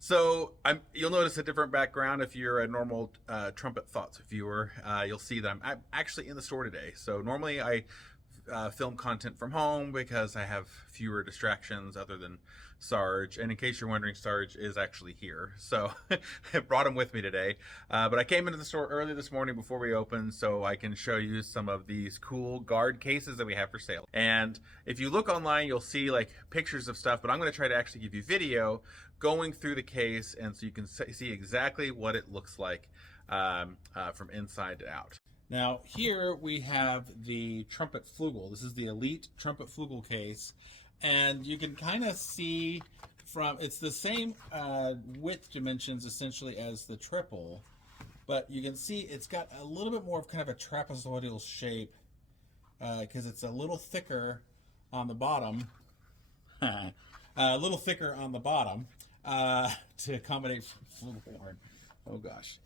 So you'll notice a different background if you're a normal Trumpet Thoughts viewer. You'll see that I'm actually in the store today. So normally I film content from home because I have fewer distractions other than Sarge. And in case you're wondering, Sarge is actually here. So I brought him with me today. But I came into the store early this morning before we opened so I can show you some of these cool Gard cases that we have for sale. And if you look online, you'll see like pictures of stuff, but I'm going to try to actually give you video going through the case, and so you can see exactly what it looks like from inside to out. Now here we have the Trumpet-Flugel. This is the Elite Trumpet-Flugel case, and you can kind of see it's the same width dimensions essentially as the triple, but you can see it's got a little bit more of kind of a trapezoidal shape because it's a little thicker on the bottom. A little thicker on the bottom to accommodate flugelhorn. Oh gosh.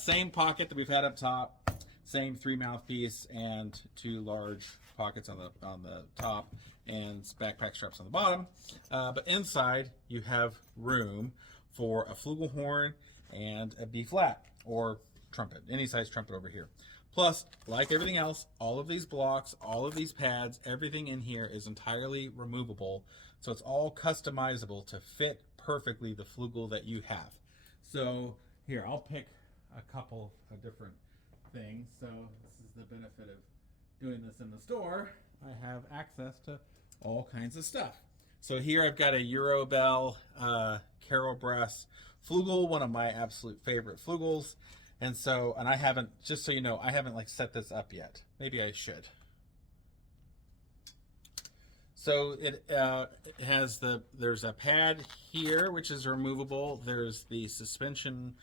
Same pocket that we've had up top, same 3 mouthpiece and 2 large pockets on the top and backpack straps on the bottom. But inside you have room for a flugelhorn and a B flat or trumpet, any size trumpet over here. Plus, like everything else, all of these blocks, all of these pads, everything in here is entirely removable. So it's all customizable to fit perfectly the flugel that you have. So here, I'll pick a couple of different things. So this is the benefit of doing this in the store. I have access to all kinds of stuff. So here I've got a Eurobell Carol Brass flugel, one of my absolute favorite flugels. And I haven't, just so you know, I haven't like set this up yet. Maybe I should. So it has there's a pad here, which is removable. There's the suspension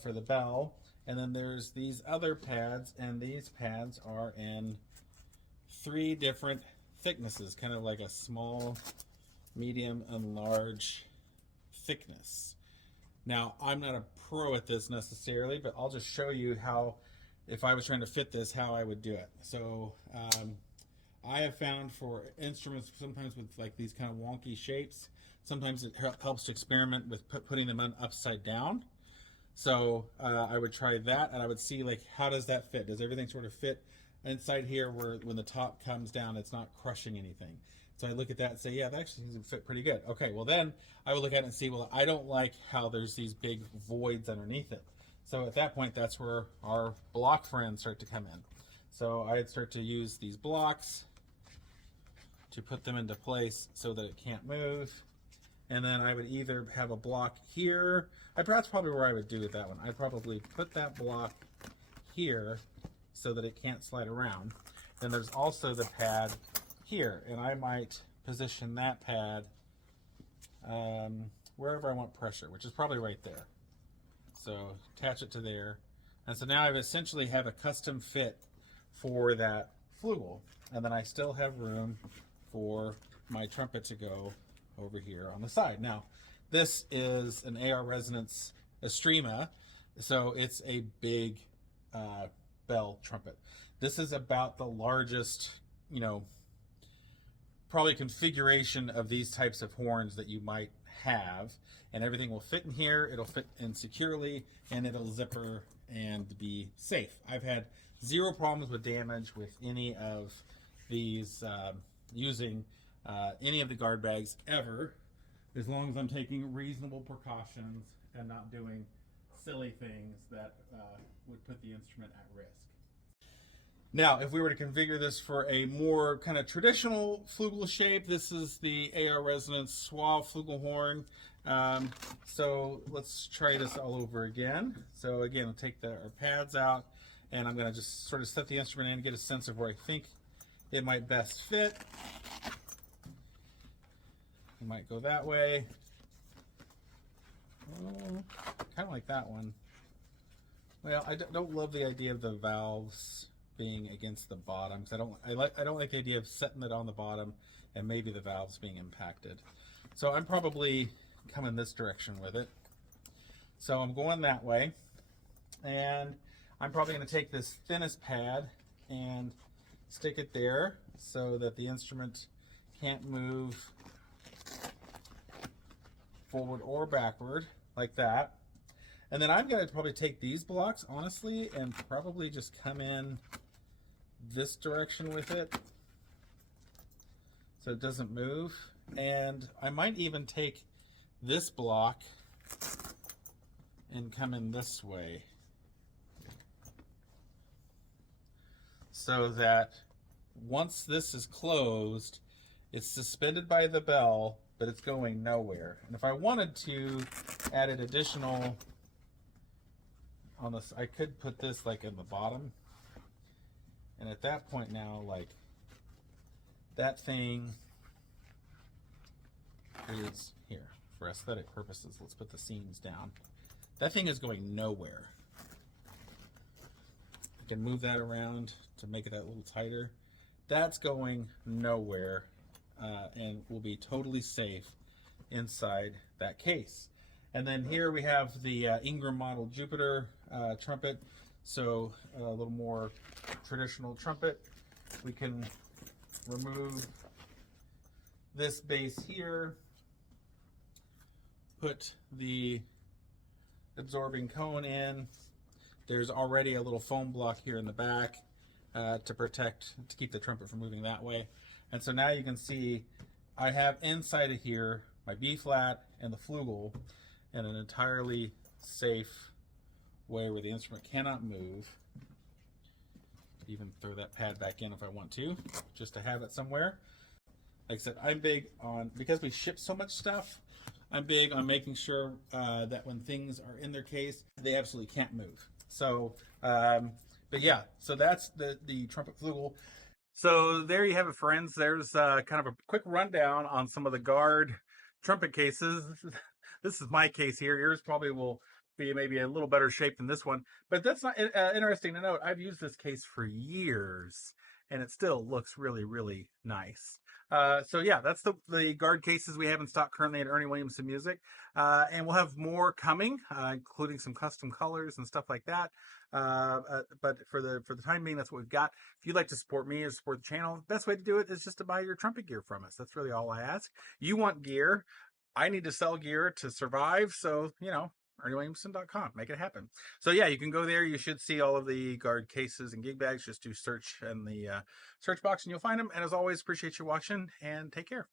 for the bell. And then there's these other pads, and these pads are in 3 different thicknesses, kind of like a small, medium, and large thickness. Now, I'm not a pro at this necessarily, but I'll just show you how, if I was trying to fit this, how I would do it. So I have found for instruments, sometimes with like these kind of wonky shapes, sometimes it helps to experiment with putting them upside down. So I would try that, and I would see like, how does that fit? Does everything sort of fit inside here where when the top comes down, it's not crushing anything? So I look at that and say, yeah, that actually seems to fit pretty good. Okay, well then I would look at it and see, well, I don't like how there's these big voids underneath it. So at that point, that's where our block friends start to come in. So I'd start to use these blocks to put them into place so that it can't move. And then I would either have a block here. That's probably where I would do with that one. I'd probably put that block here so that it can't slide around. Then there's also the pad here, and I might position that pad wherever I want pressure, which is probably right there. So attach it to there. And so now I essentially have a custom fit for that flugel. And then I still have room for my trumpet to go over here on the side. Now, this is an AR Resonance Estrema, so it's a big bell trumpet. This is about the largest, probably configuration of these types of horns that you might have, and everything will fit in here. It'll fit in securely, and it'll zipper and be safe. I've had 0 problems with damage with any of these using any of the guard bags ever, as long as I'm taking reasonable precautions and not doing silly things that would put the instrument at risk. Now, if we were to configure this for a more kind of traditional flugel shape, this is the AR Resonance Suave flugelhorn. So let's try this all over again. So again, I'll take our pads out, and I'm going to just sort of set the instrument in and get a sense of where I think it might best fit. You might go that way. Oh, kind of like that one. Well, I don't love the idea of the valves being against the bottom, because I don't like the idea of setting it on the bottom and maybe the valves being impacted. So I'm probably coming this direction with it. So I'm going that way, and I'm probably going to take this thinnest pad and stick it there so that the instrument can't move forward or backward. like that. And then I'm going to probably take these blocks, honestly, and probably just come in this direction with it so it doesn't move. And I might even take this block and come in this way so that once this is closed, it's suspended by the bell, but it's going nowhere. And if I wanted to add an additional on this, I could put this like in the bottom. And at that point now, like that thing is here for aesthetic purposes. Let's put the seams down. That thing is going nowhere. I can move that around to make it that little tighter. That's going nowhere and will be totally safe inside that case. And then here we have the Ingram model Jupiter trumpet. So a little more traditional trumpet. We can remove this base here, put the absorbing cone in. There's already a little foam block here in the back to keep the trumpet from moving that way. And so now you can see I have inside of here my B flat and the flugel in an entirely safe way where the instrument cannot move. Even throw that pad back in if I want to, just to have it somewhere. Like I said, I'm big on, because we ship so much stuff, I'm big on making sure that when things are in their case, they absolutely can't move. So, but yeah, so that's the trumpet flugel. So there you have it, friends. There's kind of a quick rundown on some of the Gard trumpet cases. This is my case here. Yours probably will be maybe a little better shape than this one, but that's not interesting to note. I've used this case for years and it still looks really, really nice. So yeah, that's the Gard cases we have in stock currently at Ernie Williamson Music. And we'll have more coming, including some custom colors and stuff like that. But for the time being, that's what we've got. If you'd like to support me or support the channel, the best way to do it is just to buy your trumpet gear from us. That's really all I ask. You want gear. I need to sell gear to survive. So, you know, ErnieWilliamson.com. Make it happen. So yeah, you can go there. You should see all of the Gard cases and gig bags. Just do search in the search box and you'll find them. And as always, appreciate you watching and take care.